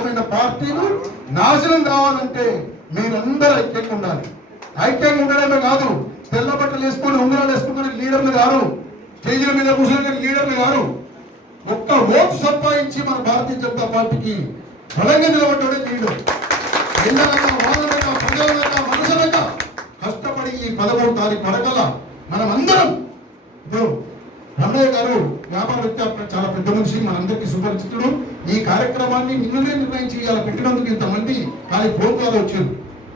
రకమైన పార్టీలు నాశనం కావాలంటే మీరందరూ ఐక్యంగా ఉండాలి. ఐక్యంగా ఉండడమే కాదు తెల్ల బట్టలు వేసుకొని ఉంగరాలు వేసుకుని లీడర్లు గారు స్టేజీల మీద కూర్చొని లీడర్లు గారు ఒక్క ఓటు సంపాదించి మన భారతీయ జనతా పార్టీకి బలంగా నిలబడ్డాడే లీడర్. ఎండలన్నా వానలన్నా ప్రజలన్నా మనసులన్నా కష్టపడి ఈ పదమూడు తారీఖు పడగల మనం అందరం ఇప్పుడు వ్యాపార చాలా పెద్ద మనిషి మనందరికీ సుపరిచితుడు. ఈ కార్యక్రమాన్ని నిన్ననే నిర్ణయించి ఇలా పెట్టినందుకు ఇంతమంది కానీ ఫోన్ కాల్ వచ్చారు.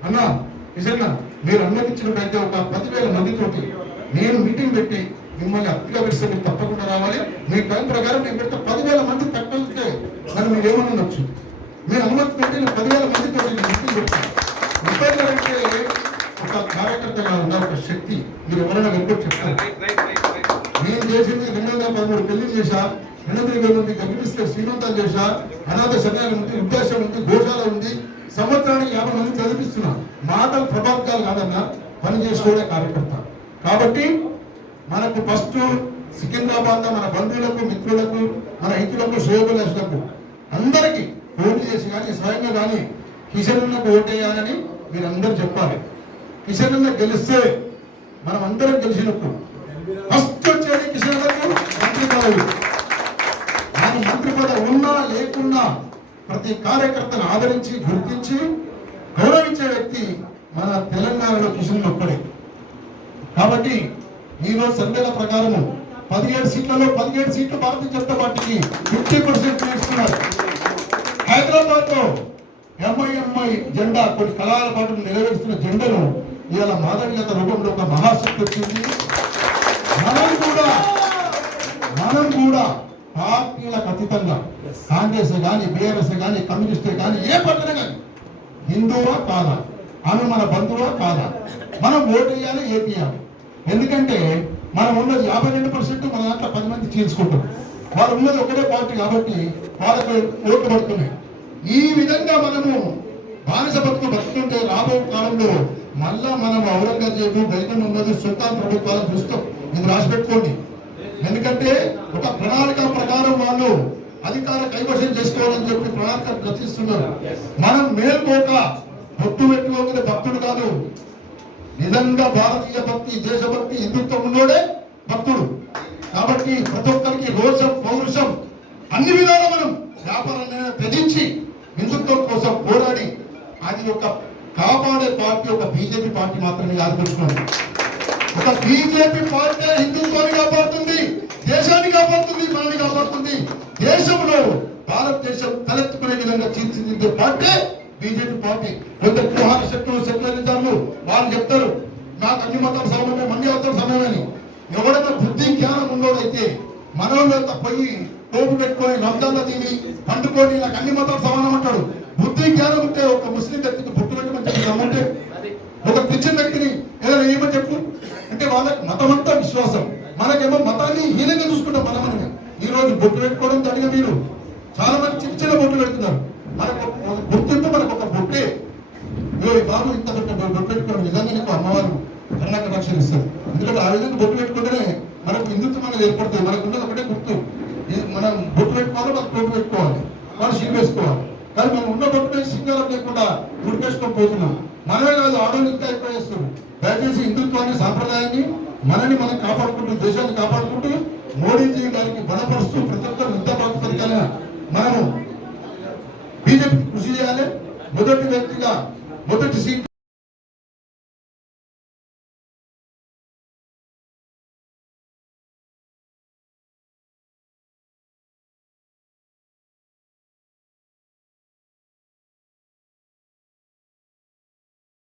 అన్న నిజంగా మీరు అనుమతించినట్టయితే ఒక పదివేల మందితోటి నేను మీటింగ్ పెట్టి మిమ్మల్ని అతిగా పెడితే మీరు తప్పకుండా రావాలి. మీ టైం ప్రకారం నేను పెడితే పదివేల మంది తక్కువస్తే మరి మీరు ఏమనొచ్చు మీరు అనుమతి పెట్టి నేను పదివేల మందితో మీటింగ్ పెట్టాను అంటే ఒక కార్యకర్త ఉన్న ఒక శక్తి. మీరు ఎవరైనా వెనుక చెప్తారు. నేను చేసింది రెండు వందల పదమూడు పెళ్ళి చేశా రెండు వందల ఇరవై మంది శ్రీమంతాలు చేశా అనాథ శరణాలు ఉంది ఉద్దేశం ఉంది గోశాల ఉంది సంవత్సరానికి యాభై మంది చదివిస్తున్నా. మాటలు ప్రభావితాలు కాదన్నా పని చేసుకోవడే కార్యకర్త. కాబట్టి మనకు ఫస్ట్ సికింద్రాబాద్ మన బంధువులకు మిత్రులకు మన హితులకు శోభలకు అందరికీ ఓటు చేసి కానీ స్వయంగా కానీ కిషన్లకు ఓటేయాలని మీరందరూ చెప్పాలి. కిషన్ గెలిస్తే మనం అందరం గెలిచినప్పుడు ఫస్ట్ వచ్చేది కిషన్ మంత్రి పదవి ఆయన మంత్రి పదవి ఉన్నా లేకున్నా ప్రతి కార్యకర్తను ఆదరించి గుర్తించి గౌరవించే వ్యక్తి మన తెలంగాణలో కిషన్ ఒక్కడే. కాబట్టి ఈరోజు రోజు సంఖ్యల ప్రకారము పదిహేడు సీట్లలో పదిహేడు సీట్లు భారతీయ జనతా పార్టీకి ఫిఫ్టీ పర్సెంట్ చేస్తున్నారు హైదరాబాద్లో ఎంఐఎంఐ జెండా కొన్ని కళాల పాటు నెరవేరుస్తున్న జెండాను ఇవాళ మాధవ్యత రూపంలో ఒక మహాశక్తి వచ్చింది. మనం కూడా మనం కూడా పార్టీలకు అతీతంగా కాంగ్రెస్ కానీ బీఆర్ఎస్ కానీ కమ్యూనిస్ట్ కానీ ఏ పట్టిన కానీ హిందువా కాదా? ఆమె మన బంధువా కాదా? మనం ఓటు వేయాలి ఏపీయాలి ఎందుకంటే మనం ఉన్నది యాభై రెండు పర్సెంట్ మన దాంట్లో పది మంది చీల్చుకుంటాం. వాళ్ళు ఉన్నది ఒకటే పార్టీ కాబట్టి వాళ్ళకు ఓట్లు పడుతున్నాయి. ఈ విధంగా మనము బానిస బతుకు బతుకుంటే రాబో కాలంలో మళ్ళా మనం ఔరంగజేబు బయట ఉన్నది సుల్తాన్ ప్రభుత్వాలను చూస్తాం. నువ్వు రాసి పెట్టుకోండి ఎందుకంటే ఒక ప్రణాళిక ప్రకారం వాళ్ళు అధికార కైవశం చేసుకోవాలని చెప్పి ప్రణాళిక రచిస్తున్నారు. మనం మేల్కోక పొట్టు పెట్టుకోకపోతే భక్తుడు కాదు. నిజంగా భారతీయ భక్తి దేశభక్తి హిందుత్వం ఉన్నోడే భక్తుడు. కాబట్టి ప్రతి ఒక్కరికి రోషం పౌరుషం అన్ని విధాలు మనం వ్యాపారాన్ని త్యజించి హిందుత్వం కోసం పోరాడి అది ఒక కాపాడే పార్టీ ఒక బీజేపీ పార్టీ మాత్రమే ఆదుకుంటున్నాం ఒక బీజేపీ పార్టీ హిందుత్వాన్ని కాపాడుతుంది దేశాన్ని కాపాడుతుంది మనల్ని కాపాడుతుంది. దేశంలో భారతదేశం తలెత్తుకునే విధంగా తీర్చిదిద్దే పార్టీ బీజేపీ పార్టీ. కొంత కుహార శక్తులు సెక్యులరిజాలు వాళ్ళు చెప్తారు నాకు అన్ని మతాలు సమయమే మన్ని మతాలు సమయమని ఎవడైనా బుద్ధి జ్ఞానం ఉన్నోడైతే మనోళ్ళంత పోయి టోపు పెట్టుకొని రంజాన్లో తిని పండుకొని నాకు అన్ని మతాలు సమానం అంటాడు బుద్ధి జ్ఞానం ఉంటే ఒక ముస్లిం వ్యక్తికి బుద్ధి పెట్టమని చెప్పి రమ్మంటే మనల్ని హీనంగా చూసుకుంటాం మనమని ఈ రోజు బొట్టు పెట్టుకోవడం తడిగా మీరు. చాలా మంది చిన్న చిన్న బొట్టు పెడుతున్నారు. మనకు గుర్తింపు మనకు ఒక బొట్టే. ఈ బాబు ఇంత పెద్ద బొట్టు పెట్టుకోవడం నిజంగా నీకు అమ్మవారు కర్ణాక రక్షణ ఇస్తారు. ఎందుకంటే ఆ విధంగా బొట్టు పెట్టుకుంటేనే మనకు హిందుత్వం అనేది ఏర్పడుతుంది. మనకు ఉన్నది ఒకటే గుర్తు. మనం బొట్టు పెట్టుకోవాలి మనకు బొట్టు పెట్టుకోవాలి మనం సీల్ వేసుకోవాలి. కానీ మనం ఉన్న బొట్టు మీద సింగారం లేకుండా గుడిపేసుకొని పోతున్నాం. మనమే కాదు ఆడోళ్ళు ఇంకా ఎక్కువ చేస్తున్నాం దయచేసి హిందుత్వాన్ని సాంప్రదాయాన్ని మనని మనం కాపాడుకుంటూ దేశాన్ని కాపాడుకుంటూ మోడీజీ గారికి బలపరుస్తూ ప్రతి ఒక్కరు ఎంత ప్రాతిపదికన మనము బీజేపీ కృషి చేయాలి. మొదటి వ్యక్తిగా మొదటి సీట్